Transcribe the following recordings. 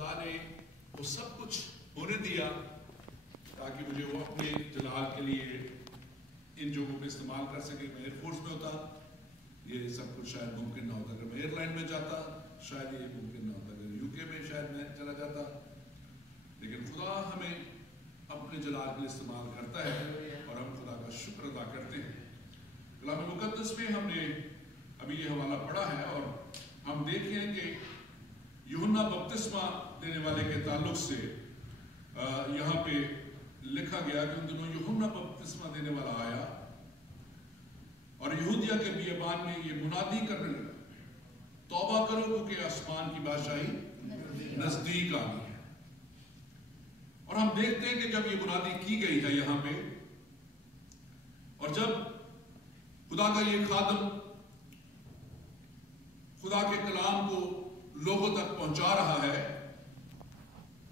खुदा ने वो सब कुछ होने दिया ताकि मुझे वो अपने जलाल के लिए इन जगहों में इस्तेमाल कर सके। मैं एयरफोर्स में होता, ये सब कुछ शायद मुमकिन ना होता। अगर मैं एयरलाइन में जाता, शायद ये मुमकिन ना होता। अगर यूके में शायद मैं चला जाता। लेकिन खुदा हमें अपने जलाल के लिए इस्तेमाल करता है और हम खुदा का शुक्र अदा करते हैं। कलाम मुकद्दस में हमने अभी ये हवाला पढ़ा है और हम देखें कि यूहन्ना बपतिस्मा देने वाले के ताल्लुक से यहाँ पे लिखा गया कि उन दिनों यूहन्ना बपतिस्मा देने वाला आया और यहूदिया के बियाबान में ये मुनादी करने लगा, तौबा करो क्योंकि आसमान की बादशाही नजदीक आ गई है। और हम देखते हैं कि जब ये मुनादी की गई है यहाँ पे और जब खुदा का ये खादम खुदा के कलाम को लोगों तक पहुंचा रहा है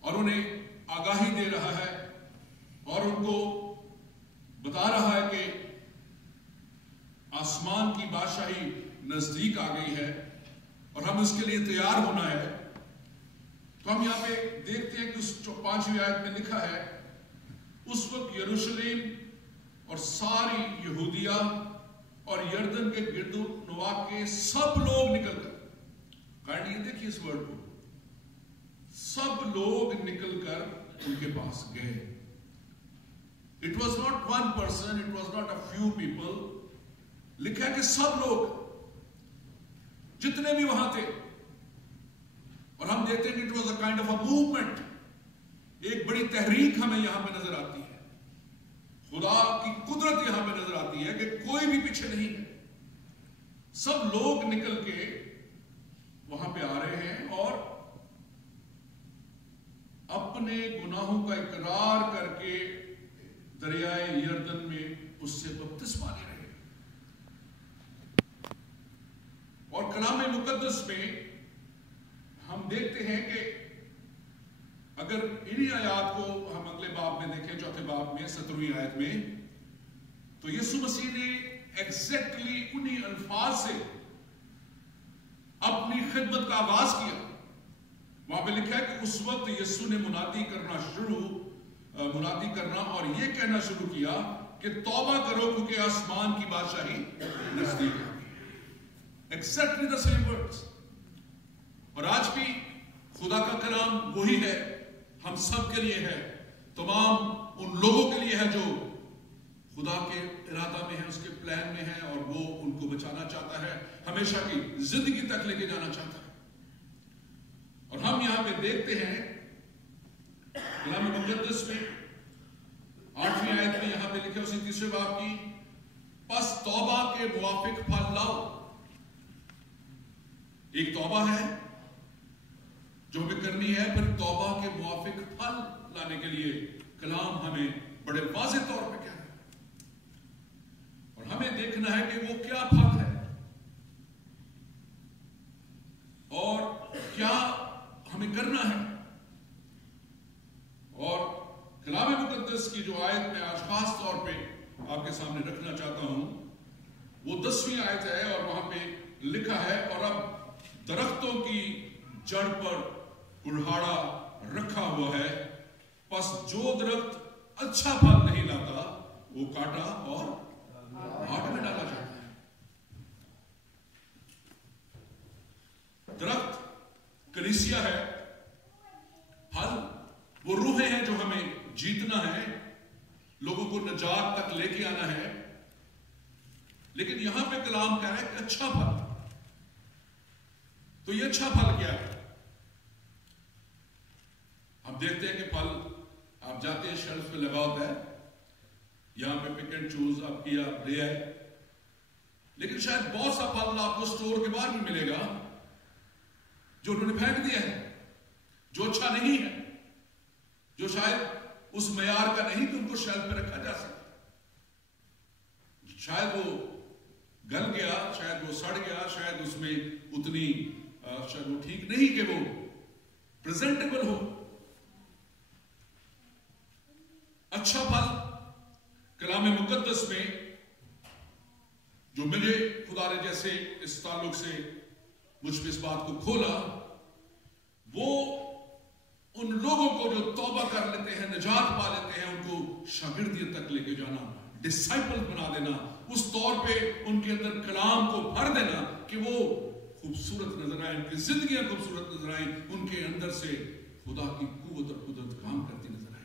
और उन्हें आगाही दे रहा है और उनको बता रहा है कि आसमान की बादशाही नजदीक आ गई है और हम इसके लिए तैयार होना है। तो हम यहां पे देखते हैं कि उस 5वीं आयत में लिखा है, उस वक्त यरूशलेम और सारी यहूदिया और यर्दन के गिर्दो नवा के सब लोग निकलकर, काइंडली ये देखिए इस वर्ड को, सब लोग निकलकर उनके पास गए। It was not one person, it was not a few people, लिखा है कि सब लोग जितने भी वहां थे। और हम देखते हैं कि it was a kind of a movement, एक बड़ी तहरीक हमें यहां पे नजर आती है। खुदा की कुदरत यहां पे नजर आती है कि कोई भी पीछे नहीं है, सब लोग निकल के वहां पे आ रहे हैं और अपने गुनाहों का इकरार करके दरियाए यर्दन में उससे बपतिस्मा ले रहे हैं। और कलाम मुकद्दस में हम देखते हैं कि अगर इन्हीं आयत को हम अगले बाब में देखें, चौथे बाब में 17वीं आयत में, तो यीशु मसीह ने एग्जैक्टली उन्हीं अल्फाज से अपनी खिदमत का आगाज किया। वहां पे लिखा है कि उस वक्त यीशु ने मुनादी करना और यह कहना शुरू किया कि तौबा करो क्योंकि आसमान की बादशाही नजदीक है। Exactly the same words. और आज भी खुदा का कलाम वही है, हम सब के लिए है, तमाम उन लोगों के लिए है जो खुदा के इरादा में है, उसके प्लान में है और वो उनको बचाना चाहता है, हमेशा की जिंदगी तक लेके जाना चाहता है। और हम यहां पे देखते हैं कलाम मुकद्दस में 8वीं आयत में यहां पे लिखे उसी 3रे बाब की, बस तौबा के मुवाफिक फल लाओ। एक तौबा है जो हमें करनी है, फिर तौबा के मुवाफिक फल लाने के लिए कलाम हमें बड़े वाज़ेह तौर पे कहता है। और हमें देखना है कि वो क्या फल है और क्या हमें करना है। और कलाम मुकद्दस की जो आयत मैं आज खास तौर पे आपके सामने रखना चाहता हूं, वो 10वीं आयत है और वहां पे लिखा है, और अब दरख्तों की जड़ पर कुल्हाड़ा रखा हुआ है, बस जो दरख्त अच्छा फल नहीं लाता वो काटा और आग में डाला जाता है। दरख्त कलीसिया है, फल वो रूहें हैं जो हमें जीतना है, लोगों को निजात तक लेके आना है। लेकिन यहां पे कलाम कह रहा है कि अच्छा फल। तो ये अच्छा फल क्या है? हम देखते हैं कि फल आप जाते हैं, शेल्फ पे लगा होता है, यहां पे पिक एंड चूज आप किया, ले आए, लेकिन शायद बहुत सा फल आपको स्टोर के बाहर भी मिलेगा जो उन्होंने फेंक दिया है, जो अच्छा नहीं है, जो शायद उस मयार का नहीं कि उनको शेल्फ पे रखा जा सकता। शायद वो गल गया, शायद वो सड़ गया, शायद उसमें उतनी शायद वो ठीक नहीं कि वो प्रेजेंटेबल हो। अच्छा फल कलाम मुकद्दस में जो मुझे खुदा ने जैसे इस ताल्लुक से मुझ पे इस बात को खोला, वो توبہ کر لیتے ہیں, نجات پا لیتے ہیں, ان کو شاگردیت تک لے کے جانا, ڈسائپل بنا دینا, اس طور پہ ان کے اندر کلام کو بھر دینا کہ وہ خوبصورت نظر آئے, ان کی زندگیاں خوبصورت نظر آئیں, ان کے اندر سے خدا کی قوت اور قدرت کام کرتی نظر آئے.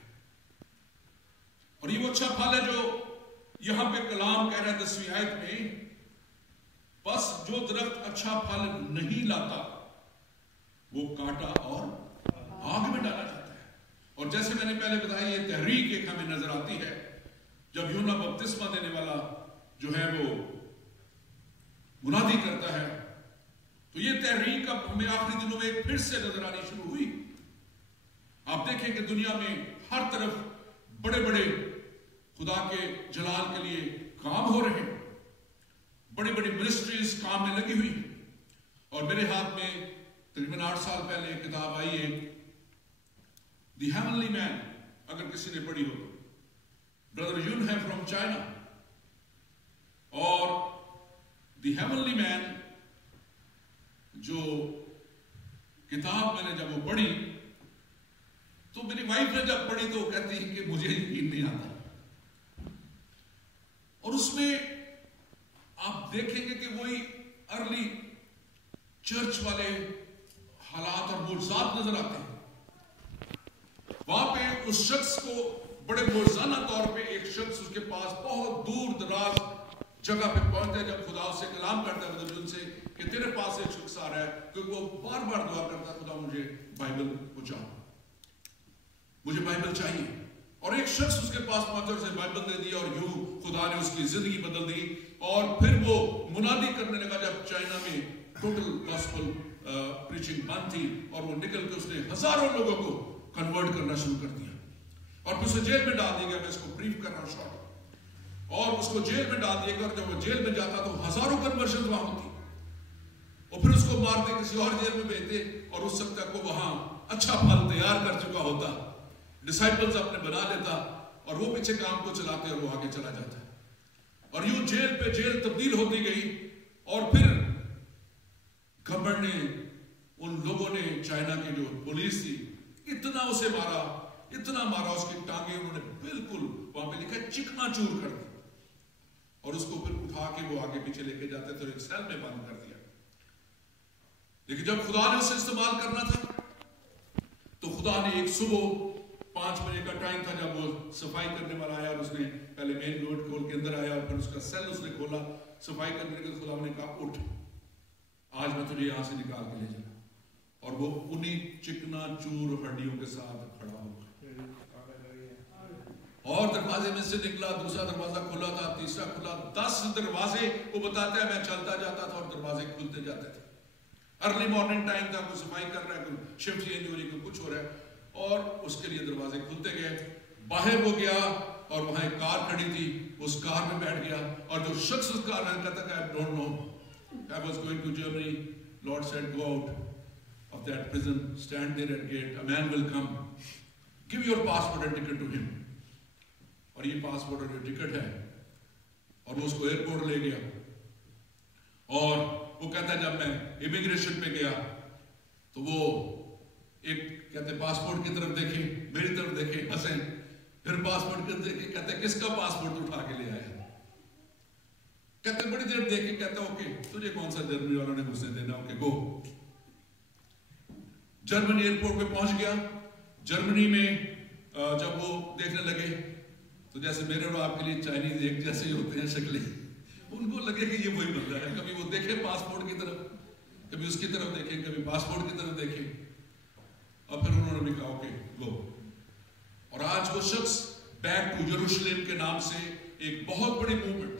اور یہ وہ اچھا پھل ہے جو یہاں پہ کلام کہہ رہا ہے 10ویں آیت میں, بس جو درخت اچھا پھل نہیں لاتا وہ کاٹا اور آگ میں ڈالا جاتا ہے. اور جیسے میں نے پہلے بتایا, یہ تحریک ایک ہمیں نظر آتی ہے جب یونا بپتسمہ دینے والا جو ہے وہ منادی کرتا ہے, تو یہ تحریک اب ہمیں آخری دنوں میں پھر سے نظر آنی شروع ہوئی. آپ دیکھیں کہ دنیا میں ہر طرف بڑے بڑے خدا کے جلال کے لیے کام ہو رہے ہیں, بڑی بڑی منسٹریز کام میں لگی ہوئی. اور میرے ہاتھ میں تقریباً 8 سال پہلے ایک کتاب آئی ہے, دی ہیونلی مین, اگر کسی نے پڑھی ہو, برادر یون ہے فرام چائنا. اور دی ہیونلی مین جو کتاب میں نے جب وہ پڑھی, تو میری وائف نے جب پڑھی تو وہ کہتی ہے کہ مجھے یقین نہیں آتا. اور اس میں آپ دیکھیں گے کہ وہی ارلی چرچ والے حالات اور معجزات نظر آتے ہیں. وہاں پہ اس شخص کو بڑے معجزانہ طور پہ ایک شخص اس کے پاس بہت دور دراز جگہ پہ پہنچتا ہے, جب خدا اس سے کلام کرتا ہے مطلب ان سے کہ تیرے پاس ایک شخص آ رہا ہے, کیونکہ وہ بار بار دعا کرتا ہے, خدا مجھے بائبل پہنچا, مجھے بائبل چاہیے. اور ایک شخص اس کے پاس پہنچا, اسے بائبل دے دیا, اور یوں خدا نے اس کی زندگی بدل دی. اور پھر وہ منادی کرنے لگا جب چائنا میں ٹوٹل گاسپل پریچنگ بند تھی, اور وہ نکل کے اس نے ہزاروں لوگوں کو کنورٹ کرنا شروع کر دیا. اور پھر اسے جیل میں ڈال دیا گیا. میں اس کو بریف کر رہا ہوں شارٹ. اور اس کو جیل میں ڈال دیا گیا, اور جب وہ جیل میں جاتا تو ہزاروں کنورشن وہاں ہوتی, اور پھر اس کو مارتے کسی اور جیل میں بھیجتے, اور اس وقت تک وہ وہاں اچھا پھل تیار کر چکا ہوتا, ڈسائپلز اپنے بنا لیتا, اور وہ پیچھے کام کو چلاتے اور وہ آگے چلا جاتا. اور یوں جیل پہ جیل تبدیل ہوتی گئی. اور پھر گورنمنٹ نے, ان لوگوں نے, چائنا کی جو پولیس تھی, اتنا اسے مارا, اتنا مارا, اس کی ٹانگیں انہوں نے بالکل وہاں پہ لکھا چکنا چور کر دی. اور اس کو پھر اٹھا کے وہ آگے پیچھے لے کے جاتے تھے اور ایک سیل میں بند کر دیا. لیکن جب خدا نے اسے استعمال کرنا تھا تو خدا نے ایک صبح 5 بجے کا ٹائم تھا جب وہ صفائی کرنے والا آیا, اور اس نے پہلے مین روڈ کھول کے اندر آیا, اور پھر اس کا سیل اس نے کھولا صفائی کرنے کے. خدا نے کہا اٹھ, آج میں تجھے یہاں سے نکال کے لے جاؤں. اور وہ انہی چکنا چور ہڈیوں کے ساتھ کھڑا ہوا, اور دروازے میں سے نکلا, دوسرا دروازہ کھلا تھا, تیسرا کھلا, 10 دروازے وہ بتاتا ہے میں چلتا جاتا تھا اور دروازے کھلتے جاتے تھے. ارلی مارننگ ٹائم تھا, کوئی صفائی کر رہا ہے, کوئی شفٹ چینج ہو رہی, کوئی کچھ ہو رہا ہے, اور اس کے لیے دروازے کھلتے گئے. باہر وہ گیا اور وہاں ایک کار کھڑی تھی, اس کار میں بیٹھ گیا, اور جو شخص اس کار میں کہتا کہ I don't know, I was going to Germany, Lord said go out of that prison, stand there at gate, a man will come, give your passport and ticket to him. اور یہ پاسپورٹ اور یہ ticket ہے, اور وہ اس کو airport لے گیا. اور وہ کہتا ہے جب میں امیگریشن پہ گیا تو وہ ایک کہتے پاسپورٹ کی طرف دیکھے, میری طرف دیکھے, ہنسیں, پھر پاسپورٹ کی دیکھے, کہتے کس کا پاسپورٹ اٹھا کے لے آیا. کہتے بڑی دیر دیکھ کے کہتا اوکے تجھے کون سا جرمنی والوں نے گھسنے دینا, اوکے گو. جرمنی ایئرپورٹ پہ پہنچ گیا. جرمنی میں جب وہ دیکھنے لگے تو جیسے میرے اور آپ کے لیے چائنیز ایک جیسے ہی ہوتے ہیں شکلیں, ان کو لگے کہ یہ وہی بندہ ہے. کبھی وہ دیکھے پاسپورٹ کی طرف, کبھی اس کی طرف دیکھیں, کبھی پاسپورٹ کی طرف دیکھیں, اور پھر انہوں نے بھی کہا اوکے گو. اور آج وہ شخص بیک ٹو یروشلم کے نام سے ایک بہت بڑی movement,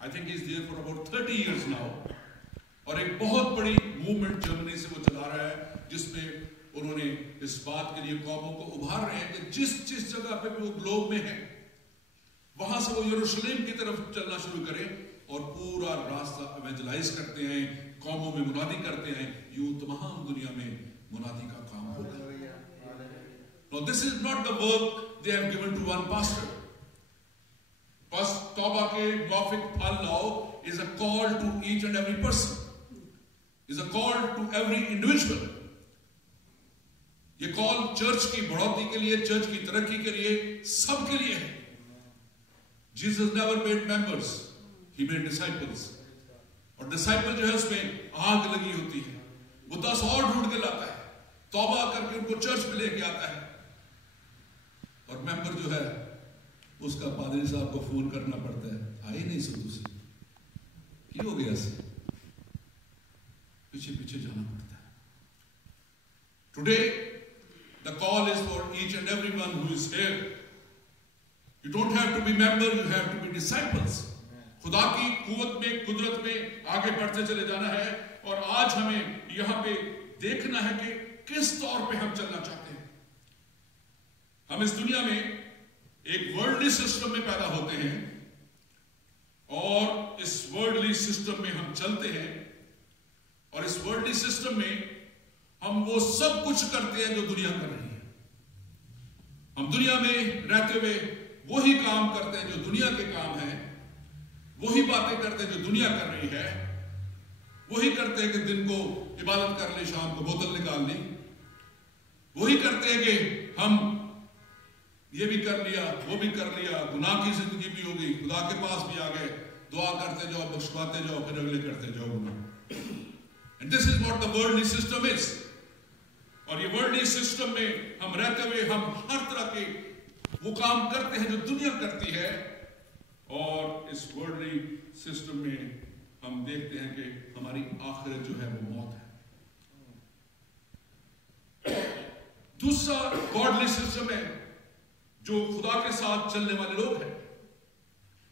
I think he is there for about 30 years now, اور ایک بہت بڑی موومنٹ جرمنی سے وہ چلا رہا ہے, جس میں انہوں نے اس بات کے لیے قوموں کو ابھار رہے ہیں کہ جس جگہ پہ بھی وہ گلوب میں ہے وہاں سے وہ یروشلم کی طرف چلنا شروع کریں, اور پورا راستہ ایونجلائز کرتے ہیں, قوموں میں منادی کرتے ہیں. یوں تمام دنیا میں منادی کا کام ہوگا. Now this is not the work they have given to one pastor. بس توبہ کے موافق پھل لاؤ is a call to each and every person, is a call to every individual. یہ کال چرچ کی بڑھوتی کے لیے, چرچ کی ترقی کے لیے, سب کے لیے ہے. Jesus never made members, he made disciples. اور ڈسائپل جو ہے اس میں آگ لگی ہوتی ہے, وہ 10 اور ڈھونڈ کے لاتا ہے, توبہ کر کے ان کو چرچ میں لے کے آتا ہے. اور ممبر جو ہے اس کا پادری صاحب کو فون کرنا پڑتا ہے, آئی نہیں سو تسی کی ہو گیا سے, پیچھے پیچھے جانا پڑتا ہے. Today the call is for each and everyone who is here. You don't have to be member, you have to be disciples. خدا کی قوت میں, قدرت میں آگے بڑھتے چلے جانا ہے. اور آج ہمیں یہاں پہ دیکھنا ہے کہ کس طور پہ ہم چلنا چاہتے ہیں. ہم اس دنیا میں ایک ورلڈلی سسٹم میں پیدا ہوتے ہیں اور اس ورلڈلی سسٹم میں ہم چلتے ہیں, اور اس ورلڈلی سسٹم میں ہم وہ سب کچھ کرتے ہیں جو دنیا کر رہی ہے. ہم دنیا میں رہتے ہوئے وہی کام کرتے ہیں جو دنیا کے کام ہیں, وہی باتیں کرتے ہیں جو دنیا کر رہی ہے, وہی کرتے ہیں کہ دن کو عبادت کر لی, شام کو بوتل نکال لی, وہی کرتے ہیں کہ ہم یہ بھی کر لیا, وہ بھی کر لیا, گناہ کی زندگی بھی ہو گئی, خدا کے پاس بھی آ گئے, دعا کرتے جاؤ, بخشواتے جاؤ, پھر اگلے کرتے جاؤ گناہ. And this is what the worldly system is. اور یہ ورلڈلی سسٹم میں ہم رہتے ہوئے ہم ہر طرح کے وہ کام کرتے ہیں جو دنیا کرتی ہے, اور اس ورلڈلی سسٹم میں ہم دیکھتے ہیں کہ ہماری آخرت جو ہے وہ موت ہے. دوسرا گاڈلی سسٹم ہے جو خدا کے ساتھ چلنے والے لوگ ہیں,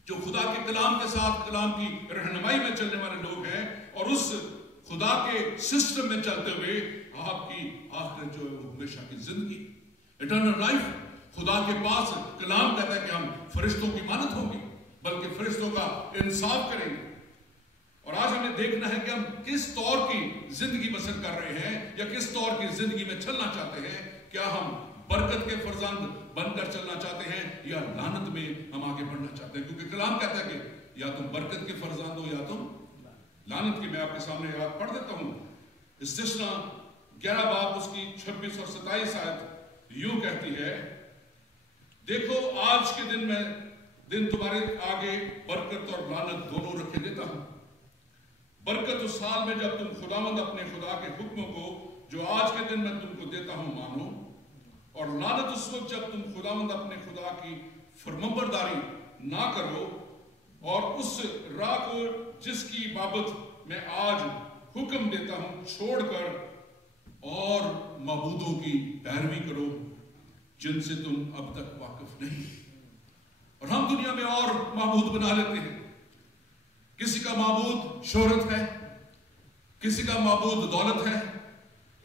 جو خدا کے کلام کے ساتھ, کلام کی رہنمائی میں چلنے والے لوگ ہیں, اور اس خدا کے سسٹم میں چلتے ہوئے آپ کی آخرت جو ہے وہ ہمیشہ کی زندگی, اٹرنل لائف. خدا کے پاس کلام کہتا ہے کہ ہم فرشتوں کی مانت ہوگی, بلکہ فرشتوں کا انصاف کریں گے. اور آج ہمیں دیکھنا ہے کہ ہم کس طور کی زندگی بسر کر رہے ہیں, یا کس طور کی زندگی میں چلنا چاہتے ہیں. کیا ہم برکت کے فرزند بن کر چلنا چاہتے ہیں, یا لعنت میں ہم آگے بڑھنا چاہتے ہیں؟ کیونکہ کلام کہتا ہے کہ یا تم برکت کے فرزند ہو یا تم لعنت کی. میں آپ کے سامنے یاد پڑھ دیتا ہوں. استثنا 11 باب اس کی 26 اور 27 آیت یوں کہتی ہے, دیکھو آج کے دن میں دن تمہارے آگے برکت اور لعنت دونوں رکھے دیتا ہوں. برکت اس سال میں جب تم خداوند اپنے خدا کے حکموں کو جو آج کے دن میں تم کو دیتا ہوں مانو, اور لعنت اس وقت جب تم خداوند اپنے خدا کی فرمانبرداری نہ کرو, اور اس راہ کو جس کی بابت میں آج حکم دیتا ہوں چھوڑ کر اور معبودوں کی پیروی کرو جن سے تم اب تک واقف نہیں. اور ہم دنیا میں اور معبود بنا لیتے ہیں. کسی کا معبود شہرت ہے, کسی کا معبود دولت ہے,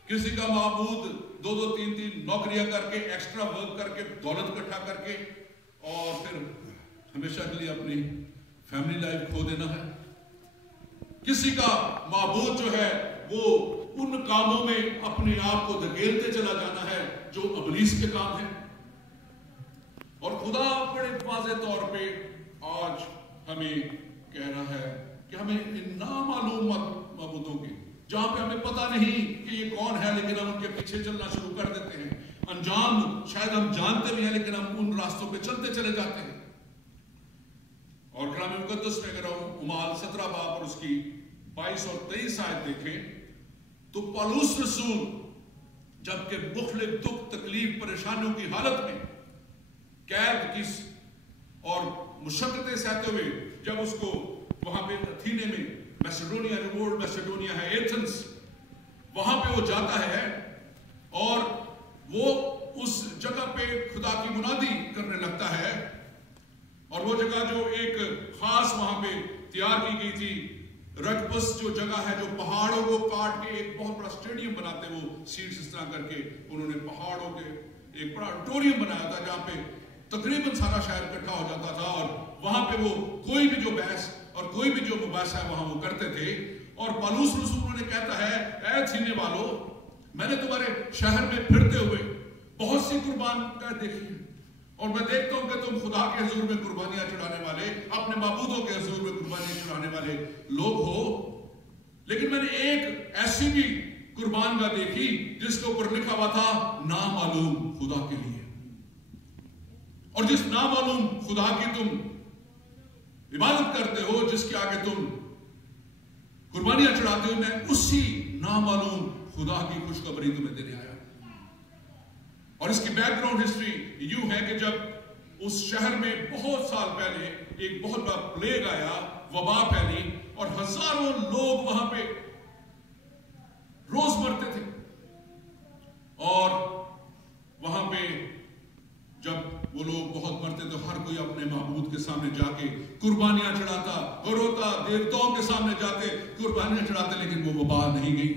کسی کا معبود 2-3 نوکریاں کر کے, ایکسٹرا ورک کر کے, دولت اکٹھا کر کے, اور پھر ہمیشہ کے لیے اپنی فیملی لائف کھو دینا ہے. کسی کا معبود جو ہے وہ ان کاموں میں اپنے آپ کو دھکیلتے چلا جانا ہے جو ابلیس کے کام ہیں. اور خدا بڑے واضح طور پہ آج ہمیں کہہ رہا ہے کہ ہمیں ان نامعلوم معبودوں کے, جہاں پہ ہمیں پتہ نہیں کہ یہ کون ہے, لیکن ہم ان کے پیچھے چلنا شروع کر دیتے ہیں. انجام شاید ہم جانتے بھی ہیں, لیکن ہم ان راستوں پہ چلتے چلے جاتے ہیں. اور کلام مقدس میں اگر ہم اعمال 17 باب اور اس کی 22 اور 23 آیت دیکھیں تو پولس رسول جبکہ مختلف دکھ, تکلیف, پریشانیوں کی حالت میں, قید کی اور مشقتیں سہتے ہوئے, جب اس کو وہاں پہ اتھینے میں, میسیڈونیا جو اولڈ میسیڈونیا ہے, ایتھنس, وہاں پہ وہ جاتا ہے اور وہ اس جگہ پہ خدا کی منادی کرنے لگتا ہے. اور وہ جگہ جو ایک خاص وہاں پہ تیار کی گئی تھی, رقبس جو جگہ ہے, جو پہاڑوں کو کاٹ کے ایک بہت بڑا اسٹیڈیم بناتے, وہ سیٹس اس طرح کر کے انہوں نے پہاڑوں کے ایک بڑا آڈیٹوریم بنایا تھا جہاں پہ تقریباً سارا شہر اکٹھا ہو جاتا تھا, اور وہاں پہ وہ کوئی بھی جو بحث اور کوئی بھی جو مباحثہ ہے وہاں وہ کرتے تھے. اور پولس رسول نے کہتا ہے, اے اتھینے والو, میں نے تمہارے شہر میں پھرتے ہوئے بہت سی قربان کر دیکھی, اور میں دیکھتا ہوں کہ تم خدا کے حضور میں قربانیاں چڑھانے والے, اپنے معبودوں کے حضور میں قربانیاں چڑھانے والے لوگ ہو, لیکن میں نے ایک ایسی بھی कुर्बान गाह देखी जिसके ऊपर लिखा हुआ था नामालूम खुदा के लिए, और जिस नामालूम खुदा की तुम इबादत करते हो, जिसके आगे तुम कुर्बानियां चढ़ाते हो, मैं उसी नामालूम खुदा की खुशखबरी तुम्हें देने आया। और इसकी बैकग्राउंड हिस्ट्री यूं है कि जब उस शहर में बहुत साल पहले एक बहुत बड़ा प्लेग आया, वबा फैली, और हजारों लोग वहां पे रोज मरते थे। और वहां पे जब वो लोग बहुत मरते तो हर कोई अपने महबूद के सामने जाके कुर्बानियां चढ़ाता, और रोता, देवताओं के सामने जाते कुर्बानियां चढ़ाते, लेकिन वो वबा नहीं गई।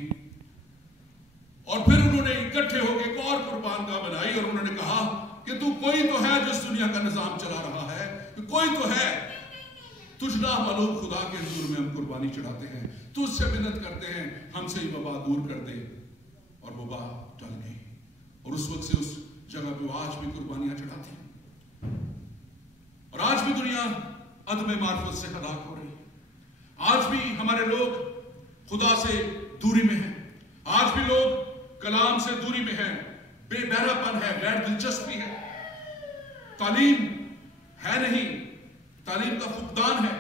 और फिर उन्होंने इकट्ठे होकर एक और कुर्बान गाह बनाई, और उन्होंने कहा कि तू कोई तो है जो इस दुनिया का निजाम चला रहा है, कोई तो है, तुझना मालूम खुदा के हुजूर में हम कुर्बानी चढ़ाते हैं, तुझसे मिन्नत करते हैं हमसे ही वबा दूर कर दे। और वबा टल गई, और उस वक्त से उस जगह पे आज भी कुर्बानियां चढ़ाते हैं। और आज भी दुनिया अदम मार्फत से हलाक हो रही है। आज भी हमारे लोग खुदा से दूरी में हैं। आज भी लोग कलाम से दूरी में हैं। बेबहरापन है, गैर दिलचस्पी है, तालीम है नहीं, तालीम का फुकदान है,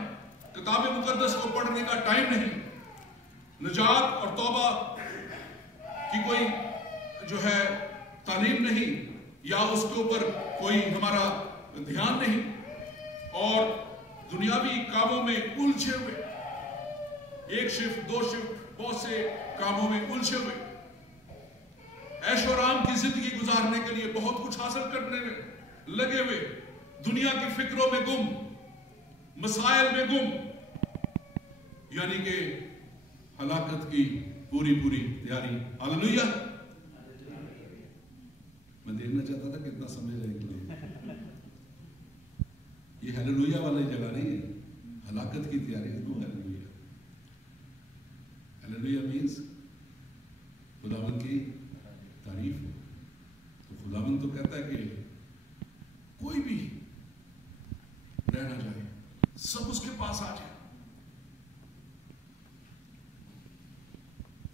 किताब मुकद्दस को पढ़ने का टाइम नहीं, निजात और तौबा की कोई जो है तालीम नहीं, या उसके ऊपर कोई हमारा ध्यान नहीं, और दुनियावी कामों में उलझे हुए, एक शिफ्ट दो शिफ्ट बहुत से कामों में उलझे हुए, ऐशो आराम की जिंदगी गुजारने के लिए बहुत कुछ हासिल करने में लगे हुए, दुनिया की फिक्रों में गुम, मसाइल में गुम, यानी कि हलाकत की पूरी पूरी तैयारी। हालेलुया। मैं देखना चाहता था कितना समझ रहे। ये हालेलुया वाली जगह नहीं है, हलाकत की तैयारी। हालेलुया, हालेलुया मींस खुदावंद की तारीफ हो। तो खुदावंद तो कहता है कि कोई भी रह ना जाए, सब उसके पास आ जाए।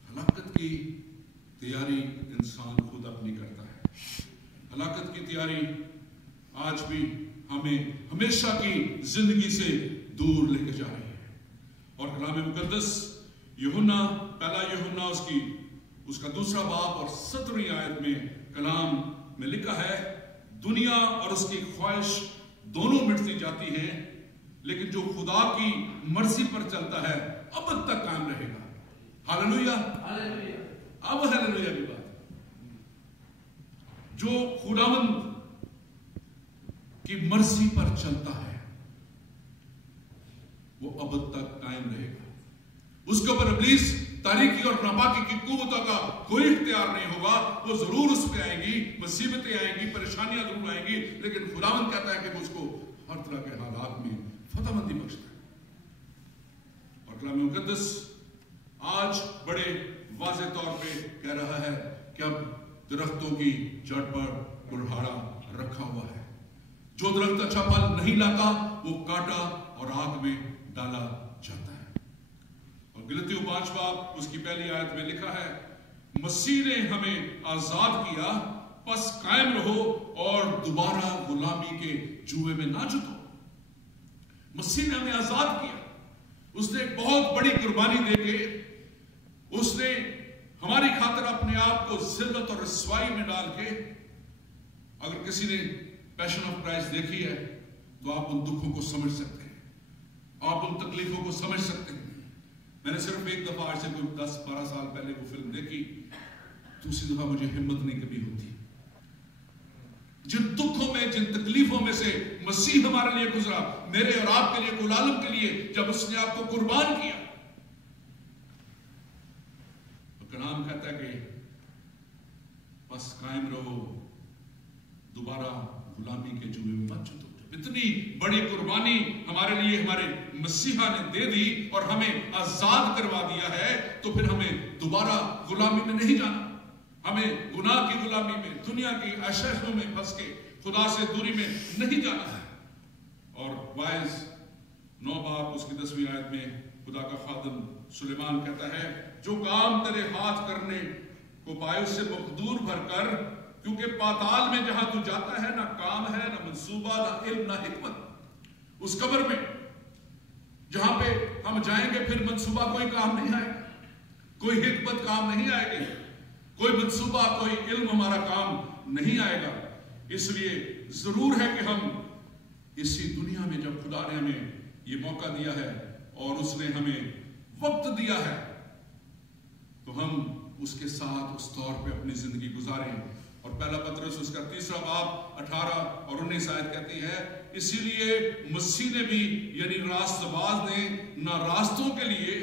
हलाकत की तैयारी इंसान खुद अपनी करता है। हलाकत की तैयारी आज भी हमें हमेशा की जिंदगी से दूर लेके जा रही है। और कलाम मुकद्दस यूहन्ना, पहला यूहन्ना उसका दूसरा बाब और 17वीं आयत में कलाम में लिखा है, दुनिया और उसकी ख्वाहिश दोनों मिटती जाती हैं, लेकिन जो खुदा की मर्जी पर चलता है अब तक कायम रहेगा। हालेलुया। अब हालेलुया की बात, जो खुदावंद की मर्जी पर चलता है वो अब तक कायम रहेगा। उसके ऊपर इब्लीस, तारीकी और नापाकी की कुव्वतों का कोई इख्तियार नहीं होगा। वो जरूर उस पे आएंगी, मुसीबतें आएंगी, परेशानियां जरूर आएंगी, लेकिन खुदावंद कहता है कि वो उसको हर तरह के हालात में फतहमंदी बख्शता है। और कलाम मुकद्दस आज बड़े वाज़ेह तौर पे कह रहा है कि अब दरख्तों की जड़ पर कुल्हाड़ा रखा हुआ है। जो दरख्त अच्छा फल नहीं लाता वो काटा और आग में डाला जाता है। और गलतियों 5 बाब उसकी पहली आयत में लिखा है, मसीह ने हमें आजाद किया, बस कायम रहो और दोबारा गुलामी के जुए में ना जुटो। मसीह ने हमें आजाद किया, उसने एक बहुत बड़ी कुर्बानी देके उसने हमारी खातिर अपने आप को जिल्लत और रसवाई में डाल के, अगर किसी ने पैशन ऑफ क्राइस्ट देखी है तो आप उन दुखों को समझ सकते हैं, आप उन तकलीफों को समझ सकते हैं। मैंने सिर्फ एक दफा आज से कोई 10-12 साल पहले वो फिल्म देखी, दूसरी दफा मुझे हिम्मत नहीं कभी होती। जिन दुखों में, जिन तकलीफों में से मसीह हमारे लिए गुजरा, मेरे और आपके लिए, कुल आलम के लिए, जब उसने आपको कुर्बान किया, तो कलाम कहता है कि बस कायम रहो, दोबारा गुलामी के जुए में मत जुटो। इतनी बड़ी कुर्बानी हमारे लिए हमारे मसीहा ने दे दी और हमें आजाद करवा दिया है, तो फिर हमें दोबारा गुलामी में नहीं जाना। हमें गुनाह की गुलामी में, दुनिया की आशाओं में फंस के खुदा से दूरी में नहीं जाना है। और वाइज 9 बाब उसकी 10वीं आयत में खुदा का खादिम सुलेमान कहता है जो काम तेरे हाथ करने को पाए उससे मकदूर भर कर, क्योंकि पाताल में जहां तू जाता है ना काम है, ना मंसूबा, ना इल्म, ना हिकमत। उस कब्र में जहां पे हम जाएंगे फिर मंसूबा कोई काम नहीं आएगा, कोई हिकमत काम नहीं आएगी, कोई मंसूबा, कोई इल्म हमारा काम नहीं आएगा। इसलिए जरूर है कि हम इसी दुनिया में, जब खुदा ने हमें ये मौका दिया है और उसने हमें वक्त दिया है, तो हम उसके साथ उस तौर पे अपनी जिंदगी गुजारें। और पहला पत्रस उसका 3 बाब 18 और 19 आयत कहती है, इसीलिए मसीह ने भी यानी रास्तबाज ने ना रास्तों के लिए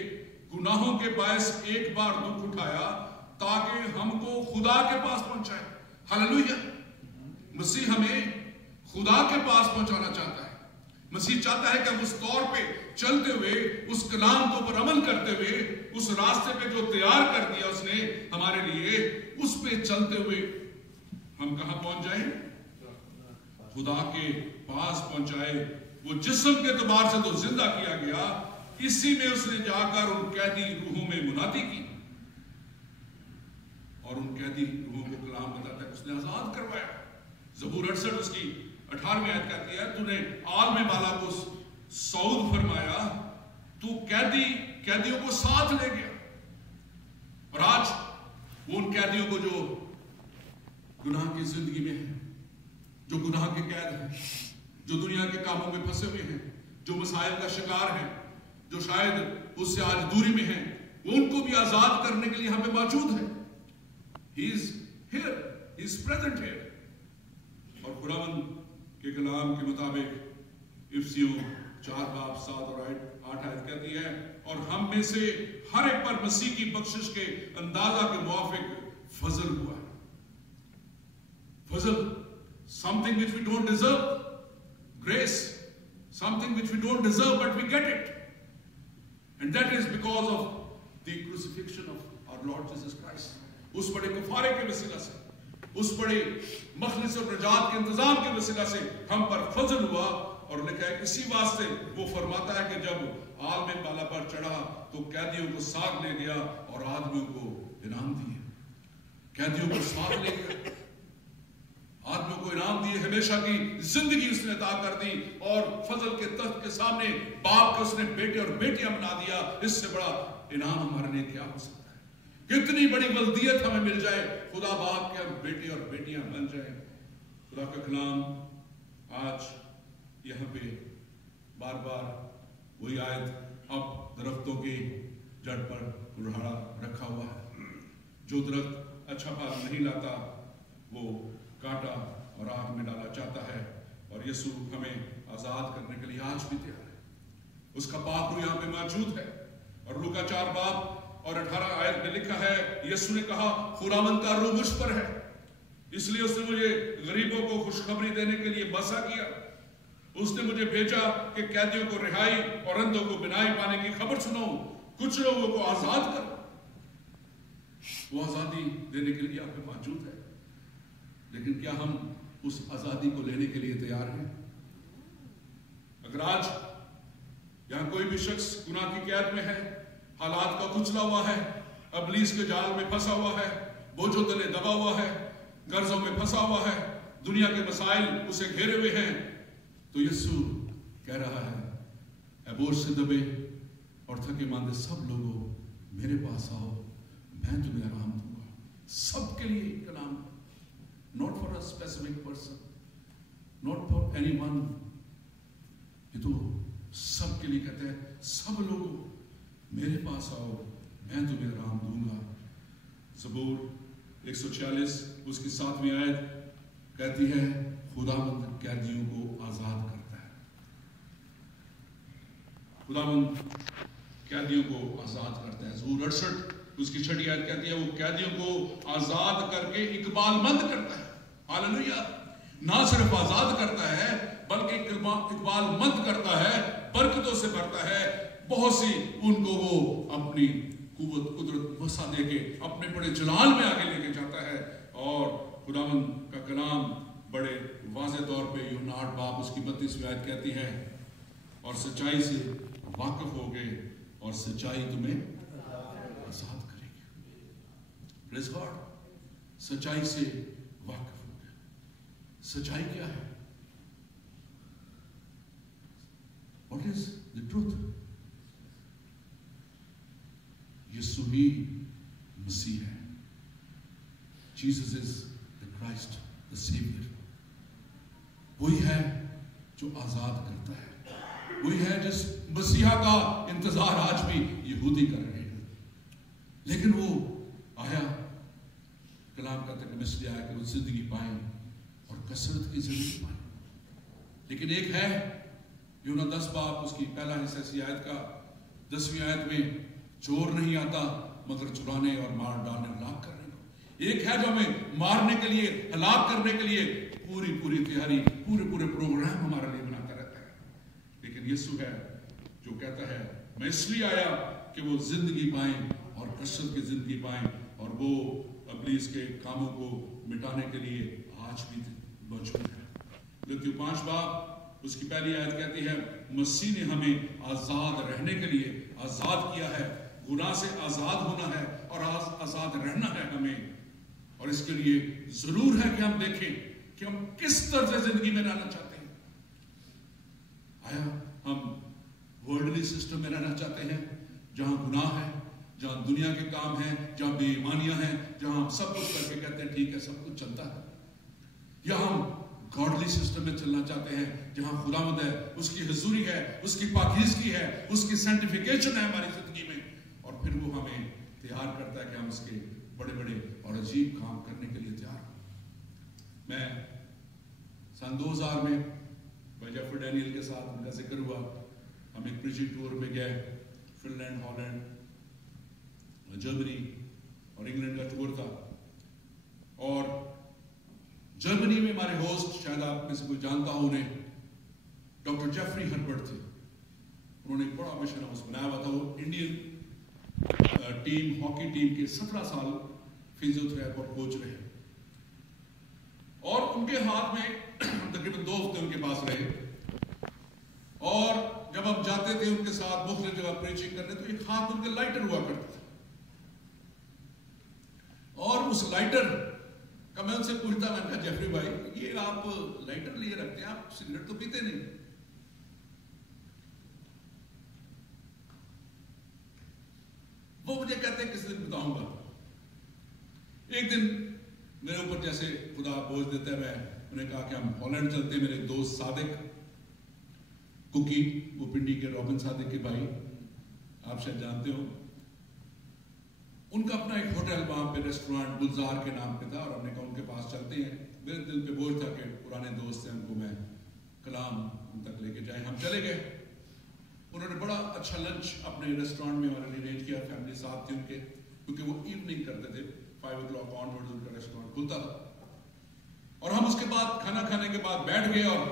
गुनाहों के बायस एक बार दुख उठाया ताकि हमको खुदा के पास पहुंचाए। हालेलुया। मसीह हमें खुदा के पास पहुंचाना चाहता है। मसीह चाहता है कि हम उस तौर पे चलते हुए, उस कलाम के ऊपर अमल करते हुए, उस रास्ते पे जो तैयार कर दिया उसने हमारे लिए, उस पे चलते हुए हम कहां पहुंच जाए? खुदा के पास पहुंचाए। वो जिस्म के एतबार से तो जिंदा किया गया, इसी में उसने जाकर उन कैदी रूहों में मुनादी की और उन कैदी रूहों को कलाम बताता है उसने आजाद करवाया। ज़बूर 68 उसकी 18वीं आयत कहती है, तूने आलम बाला को सऊद फरमाया, तू कैदियों को साथ ले गया। और आज वो उन कैदियों को जो गुनाह की जिंदगी में है, जो गुनाह के कैद हैं, जो दुनिया के कामों में फंसे हुए हैं, जो मसाइल का शिकार हैं, जो शायद उससे आज दूरी में हैं, वो उनको भी आजाद करने के लिए यहाँ पे मौजूद है। He is here, he is present here। और खुदावंद के कलाम के मुताबिक इफिसियों 4 बाब 7 और 8 आयत कहती है, और हम में से हर एक पर मसीह की बख्शिश के अंदाजा के मुआफिक फजल हुआ है। फजल, something which we don't deserve, grace, something which we don't deserve but we get it, and that is because of the crucifixion of our Lord Jesus Christ। उस बड़े कफारे के वसीला से, उस बड़े मखलिस और नजात के इंतजाम के वसीला से हम पर फजल हुआ। और लिखा है इसी वास्ते वो फरमाता है कि जब आलम बाला पर चढ़ा तो कैदियों को साथ ले गया और आदमियों को इनाम दिए। कैदियों को साथ ले गया, आदमियों को इनाम दिए, हमेशा की जिंदगी उसने अता कर दी और फजल के तख्त के सामने बाप को उसने बेटे और बेटियां बना दिया। इससे बड़ा इनाम हमारे लिए क्या हो सकता है? कितनी बड़ी वल्दियत हमें मिल जाए, खुदा बाप के हम बेटे और बेटियां बन जाए। खुदा का कलाम आज यहाँ पे बार बार वही आयत, अब दरख्तों की जड़ पर कुल्हाड़ा रखा हुआ है, जो दरख्त अच्छा फल नहीं लाता वो काटा और आग में डाला जाता है। और यीशु हमें आजाद करने के लिए आज भी तैयार है। उसका पाक रूह यहाँ पे मौजूद है। और लूका 4 बाब और 18 आयत में लिखा है, यीशु ने कहा खुदावंद का रूह मुझ पर है, इसलिए उसने मुझे गरीबों को खुशखबरी देने के लिए बसा किया। उसने मुझे भेजा कि कैदियों को रिहाई और अंधों को बिनाई पाने की खबर सुनाऊं, कुछ लोगों को आजाद करो। वो आजादी देने के लिए आप पे मौजूद है, लेकिन क्या हम उस आजादी को लेने के लिए तैयार हैं? अगर आज यहां कोई भी शख्स गुनाह की कैद में है, हालात का कुचला हुआ है, इब्लीस के जाल में फंसा हुआ है, बोझों तले दबा हुआ है, कर्जों में फंसा हुआ है, दुनिया के मसाइल उसे घेरे हुए हैं, तो यीशु कह रहा है, ऐ बोझ से दबे और थके मांदे सब लोगों मेरे पास आओ, मैं तुम्हें आराम दूंगा। सबके लिए कलाम, not for a specific person, not for anyone, ये तो सबके लिए कहते हैं, सब लोगों मेरे पास आओ, मैं तुम्हें आराम दूंगा। ज़बूर 146 उसकी 7वीं आयत कहती है, खुदावंद कैदियों को आजाद करता है। खुदावंद कैदियों को आजाद करता है। ज़बूर 68 उसकी 6वीं आयत कहती है, वो कैदियों को आजाद करके इकबालमंद करता है। हालेलुया। ना सिर्फ आजाद करता है बल्कि इकबालमंद करता है, बरकतों से भरता है। बहुत सी उनको वो अपनी कुव्वत कुदरत वसा देके अपने बड़े जलाल में आगे लेके जाता है। और खुदावंद का कलाम बड़े वाज़ेह तौर पे यूहन्ना 8 बाब उसकी 32वीं आयत कहती है, और सच्चाई से वाकिफ हो गए और सच्चाई तुम्हें आजाद कर प्रेज़ गॉड, सच्चाई से वाकिफ हो गया। सच्चाई क्या है? What is the truth? यीशु ही मसीह है। Jesus is the Christ, the Savior. वही है जो आजाद करता है, वही है जिस मसीहा का इंतजार आज भी यहूदी कर रहे हैं। लेकिन वो आया, कलाम कहते हैं इसलिए आया कि वो जिंदगी पाए और कसरत की जिंदगी पाए। लेकिन एक है यूना 10 बाब उसकी पहला हिस्सा इसी आयत का 10वीं आयत में, चोर नहीं आता मगर चुराने और मार डालने, हलाक करने को। एक है जो हमें मारने के लिए, हलाक करने के लिए पूरी तैयारी, पूरे प्रोग्राम हमारे लिए बनाता रहता है। लेकिन यीशु है जो कहता है मैं इसलिए आया कि वो जिंदगी पाए और कसरत की जिंदगी पाए, और वो इब्लीस के कामों को मिटाने के लिए आज भी मौजूद है। मत्ती 5 बाब उसकी पहली आयत कहती है मसीह ने हमें आजाद रहने के लिए आजाद किया है, गुनाह से आजाद होना है और आजाद रहना है हमें। और इसके लिए जरूर है कि हम देखें कि हम किस तरह से जिंदगी में रहना चाहते हैं। आया हम वर्ल्डली सिस्टम में रहना चाहते हैं जहां गुनाह है, जहां दुनिया के काम हैं, जहां बेईमानियां हैं, जहां हम सब कुछ करके कहते हैं ठीक है सब कुछ चलता है, या हम गॉडली सिस्टम में चलना चाहते हैं जहां खुदावंद है, उसकी हुजूरी है, उसकी पाकीज़गी है, उसकी सैंक्टिफिकेशन है हमारी जिंदगी में, और फिर वो हमें तैयार करता है कि हम उसके बड़े और अजीब काम करने के लिए तैयार हो। मैं सन 2000 में भाई जेफरी डैनियल के साथ उनका जिक्र हुआ, हम एक प्रीचिंग टूर में गए, फिनलैंड, हॉलैंड, जर्मनी और इंग्लैंड का टूर था। और जर्मनी में हमारे होस्ट, शायद आप में से कोई जानता हो उन्हें, डॉक्टर जेफरी हर्बर्ट थे। उन्होंने एक बड़ा मिशन हाउस बनाया हुआ था। वो इंडियन टीम, हॉकी टीम के 17 साल फिजियोथेरेपी और कोच रहे, और उनके हाथ में तकरीबन 2 हफ्ते उनके पास रहे। और जब हम जाते थे उनके साथ मुख्तलिफ जगह प्रीचिंग करने, तो एक हाथ उनके लाइटर हुआ करता था, और उस लाइटर का मैं उनसे पूछता, मैंने कहा जेफरी भाई ये आप लाइटर लिए रखते हैं, आप सिगरेट तो पीते नहीं? वो मुझे कहते हैं किस दिन बताऊंगा। एक दिन मेरे ऊपर जैसे खुदा बोझ देता है, उन्हें कहा कि हम हॉलैंड चलते हैं। मेरे दोस्त सादिक कुकी, वो पिंडी के रॉबिन सादिक के भाई, आप शायद जानते हो, उनका अपना एक होटल वहां पे रेस्टोरेंट गुलजार के नाम पे था, और हमने कहा उनके पास चलते हैं। मेरे दिल पे बोझ था कि पुराने दोस्त हैं, उनको मैं कलाम उन तक लेके जाए। हम चले गए। उन्होंने बड़ा अच्छा लंच अपने रेस्टोरेंट में हमारे लिए अरेंज किया, फैमिली साथ थी उनके, क्योंकि वो इवनिंग करते थे, 5 o'clock ऑनवर्ड्स उनका रेस्टोरेंट खुलता था। और हम उसके बाद खाना खाने के बाद बैठ गए, और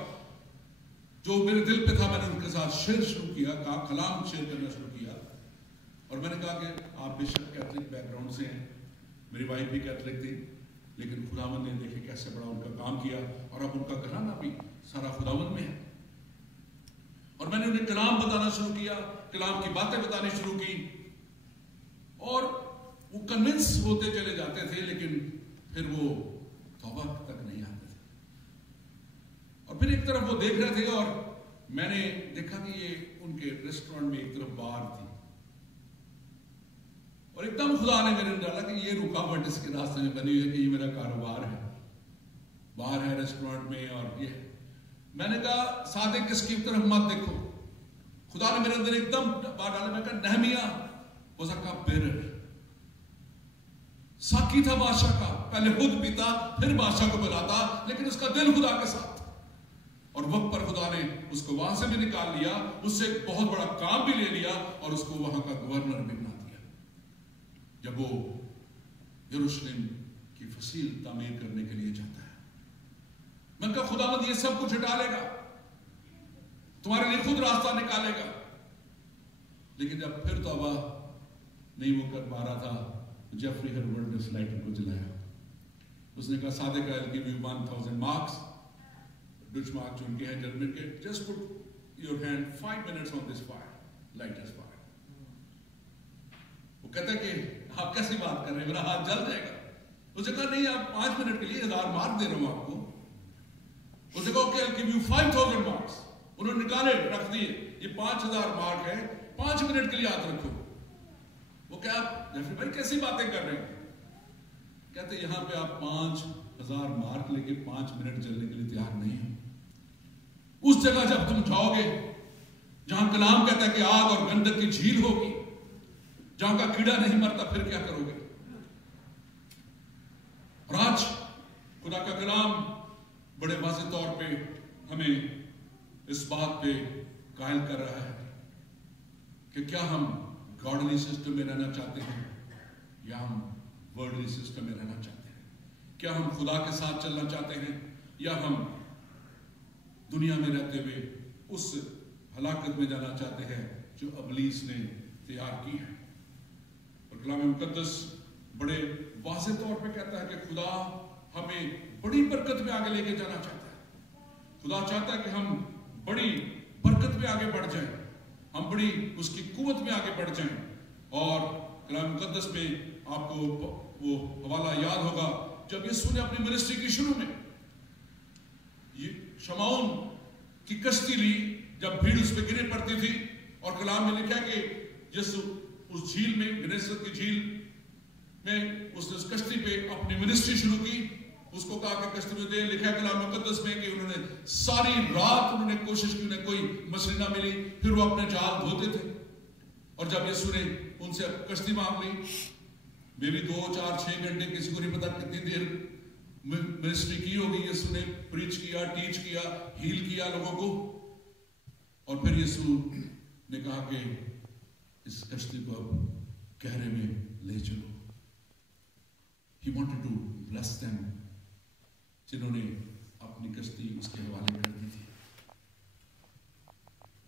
जो मेरे दिल पे था मैंने उनके साथ शेयर शुरू किया, कलाम शेयर करना शुरू किया। और मैंने कहा कि आप बेशक कैथलिक बैकग्राउंड से हैं, मेरी वाइफ भी कैथलिक थी, लेकिन खुदावंद ने देखे कैसे बड़ा उनका काम किया, और अब उनका घराना भी सारा खुदावंद में है। और मैंने उन्हें कलाम बताना शुरू किया, कलाम की बातें बतानी शुरू की, और वो कन्विंस होते चले जाते थे, लेकिन फिर वो तौबा तक नहीं आते थे। और फिर एक तरफ वो देख रहे थे, और मैंने देखा कि ये उनके रेस्टोरेंट में एक तरफ बार थी, और एकदम खुदा ने मेरे डाला कि ये रुकावट इसके रास्ते में बनी हुई है कि ये मेरा कारोबार है, बाहर है रेस्टोरेंट में, और ये मैंने कहा सादिक इसकी तरफ मत देखो। खुदा ने मेरे अंदर एकदम बात डाला। मैं कहा नहमिया वो सका बेरर साकी था बादशाह का, पहले खुद पीता फिर बादशाह को बुलाता, लेकिन उसका दिल खुदा के साथ। और वक्त पर खुदा ने उसको वहां से भी निकाल लिया, उससे एक बहुत बड़ा काम भी ले लिया, और उसको वहां का गवर्नर भी बना दिया। जब वो यरूशलेम की फसील तामीर करने के लिए जाता है, मैं कहा खुदावंद ये सब कुछ हटा लेगा, तुम्हारे लिए खुद रास्ता निकालेगा। लेकिन जब फिर तौबा नहीं वो कर पा रहा था, जेफरी हर्बर्ट ने उस लाइटर को जलाया। उसने कहा Sadiq I will give you 1000 marks, Dutch marks जो उनके हैं जर्मन के, just put your hand 5 minutes on this fire, light is fire. वो कहता है कि آپ کیسی بات کر رہے ہیں, میرا ہاتھ جل جائے گا. اس نے کہا نہیں, آپ 5 منٹ کے لیے 1000 مارک دے رہا ہوں آپ کو. اس نے کہا okay, I'll give you 5000 marks. انہوں نے نکالے, رکھ دیے, یہ 5000 مارک ہے, 5 منٹ کے لیے ہاتھ رکھو. وہ کیا جیفری بھائی کیسی باتیں کر رہے ہیں؟ کہتے یہاں پہ آپ 5000 مارک لے کے 5 منٹ چلنے کے لیے تیار نہیں ہیں. اس جگہ جب تم جاؤ گے جہاں کلام کہتا ہے کہ آگ اور گندک کی جھیل ہوگی, جہاں کا کیڑا نہیں مرتا, پھر کیا کرو گے؟ اور آج خدا کا کلام بڑے واضح طور پہ ہمیں اس بات پہ قائل کر رہا ہے کہ کیا ہم گاڈلی سسٹم میں رہنا چاہتے ہیں یا ہم ورڈلی سسٹم میں رہنا چاہتے ہیں. کیا ہم خدا کے ساتھ چلنا چاہتے ہیں یا ہم دنیا میں رہتے ہوئے اس ہلاکت میں جانا چاہتے ہیں جو ابلیس نے تیار کی ہے. اور کلام مقدس بڑے واضح طور پہ کہتا ہے کہ خدا ہمیں بڑی برکت میں آگے لے کے جانا چاہتا ہے. خدا چاہتا ہے کہ ہم بڑی برکت میں آگے بڑھ جائیں, ہم بڑی اس کی قوت میں آگے بڑھ جائیں. اور کلام مقدس میں آپ کو وہ حوالہ یاد ہوگا جب یسوع نے اپنی منسٹری کی شروع میں شمعون کی کشتی لی, جب بھیڑ اس پہ گرے پڑتی تھی, اور کلام میں لکھا کہ یسوع اس جھیل میں, گنیسرت کی جھیل میں اس نے اس کشتی پہ اپنی منسٹری شروع کی. اس کو کہا کہ کشتی میں دے, لکھا ہے کلام مقدس میں کہ انہوں نے ساری رات انہوں نے کوشش کی, انہیں کوئی مچھلی نہ ملی. پھر وہ اپنے جال دھوتے تھے, اور جب یسوع نے ان سے کشتی مانگ لی, میں بھی 2 4 6 گھنٹے, کسی کو نہیں پتا کتنی دیر منسٹری کی ہوگی. یسوع نے پریچ کیا, ٹیچ کیا, ہیل کیا لوگوں کو. اور پھر یسوع نے کہا کہ اس کشتی کو اب گہرے میں لے چلو. He wanted to bless them, جنہوں نے اپنی کشتی اس کے حوالے کر دی تھی.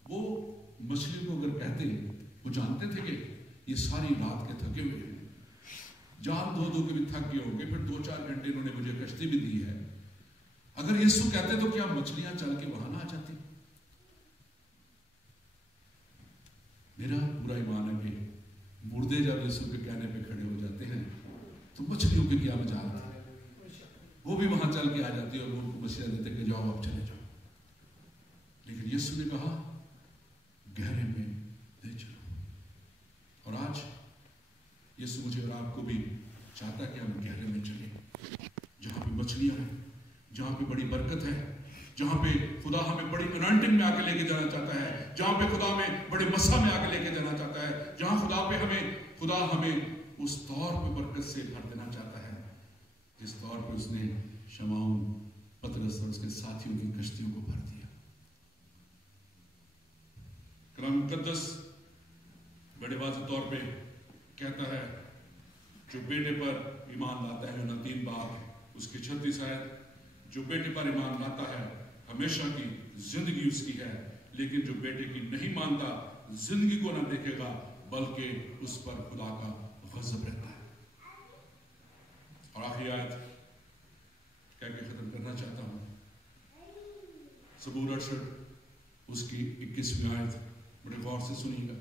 وہ مچھلی کو اگر کہتے, وہ جانتے تھے کہ یہ ساری رات کے تھکے ہوئے ہیں, جال دھو کے بھی تھک گئے ہوں گے, پھر 2 4 گھنٹے انہوں نے مجھے کشتی بھی دی ہے. اگر یسوع کہتے تو کیا مچھلیاں چل کے وہاں نہ آ جاتی؟ میرا پورا ایمان ہے کہ مردے جب یسوع کے کہنے پہ کھڑے ہو جاتے ہیں تو مچھلیوں کی کیا مجال تھی, وہ بھی وہاں چل کے آ جاتی اور وہ ان کو مچھلیاں دیتے کہ جاؤ اب چلے جاؤ. لیکن یسوع نے کہا گہرے میں لے چلو. اور آج یسوع مجھے اور آپ کو بھی چاہتا ہے کہ ہم گہرے میں چلیں, جہاں پہ مچھلیاں ہیں, جہاں پہ بڑی برکت ہے, جہاں پہ خدا ہمیں بڑی انانٹنگ میں آگے لے کے جانا چاہتا ہے, جہاں پہ خدا ہمیں بڑے مسا میں آگے لے کے جانا چاہتا ہے, جہاں خدا ہمیں اس طور پہ برکت سے بھر دینا چاہتا ہے جس طور پہ اس نے شمعون, پطرس اور اس کے ساتھیوں کی کشتیوں کو بھر دیا. کلام مقدس بڑے واضح طور پہ کہتا ہے جو بیٹے پر ایمان لاتا ہے, یوحنا 3 باب اس کی 36 آیت, جو بیٹے پر ایمان لاتا ہے ہمیشہ کی زندگی اس کی ہے, لیکن جو بیٹے کی نہیں مانتا زندگی کو نہ دیکھے گا بلکہ اس پر خدا کا غضب رہتا ہے. اور آخری آیت کہہ کے ختم کرنا چاہتا ہوں. زبور 68 اس کی 21ویں آیت بڑے غور سے سنیے گا.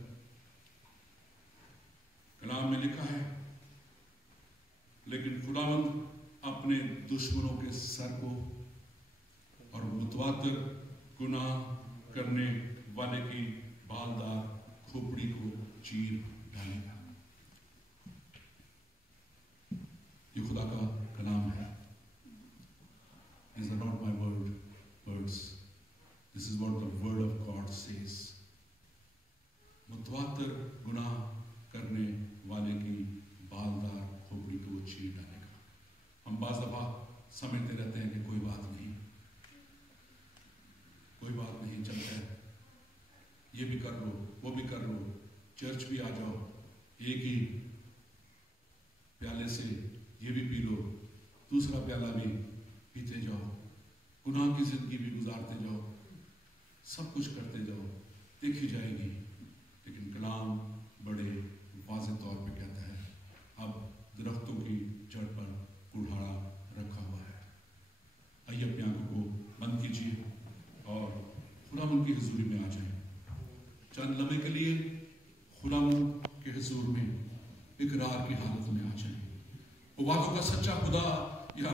کلام میں لکھا ہے لیکن خداوند اپنے دشمنوں کے سر کو اور متواتر گناہ کرنے والے کی بالدار کھوپڑی کو چیر ڈالے گا. یہ خدا کا کلام ہے. These are not my words. This is what the word of God says. متواتر گناہ کرنے والے کی بالدار کھوپڑی کو چیر ڈالے گا. ہم بعض دفعہ سمجھتے رہتے ہیں کہ کوئی بات نہیں چلتا ہے, یہ بھی کر لو, وہ بھی کر لو, چرچ بھی آ جاؤ, ایک ہی پیالے سے یہ بھی پی لو, دوسرا پیالہ بھی پیتے جاؤ, گناہ کی زندگی بھی گزارتے جاؤ, سب کچھ کرتے جاؤ, دیکھی جائے گی. لیکن کلام بڑے واضح طور پہ کہتا ہے اب درختوں کی جڑ پر کوڑھاڑا رکھا ہوا ہے. آئیے اپنی آنکھوں کو بند کیجیے اور خداوند کی حضوری میں آ جائیں. چند لمحے کے لیے خداوند کے حضور میں اقرار کی حالت سچا خدا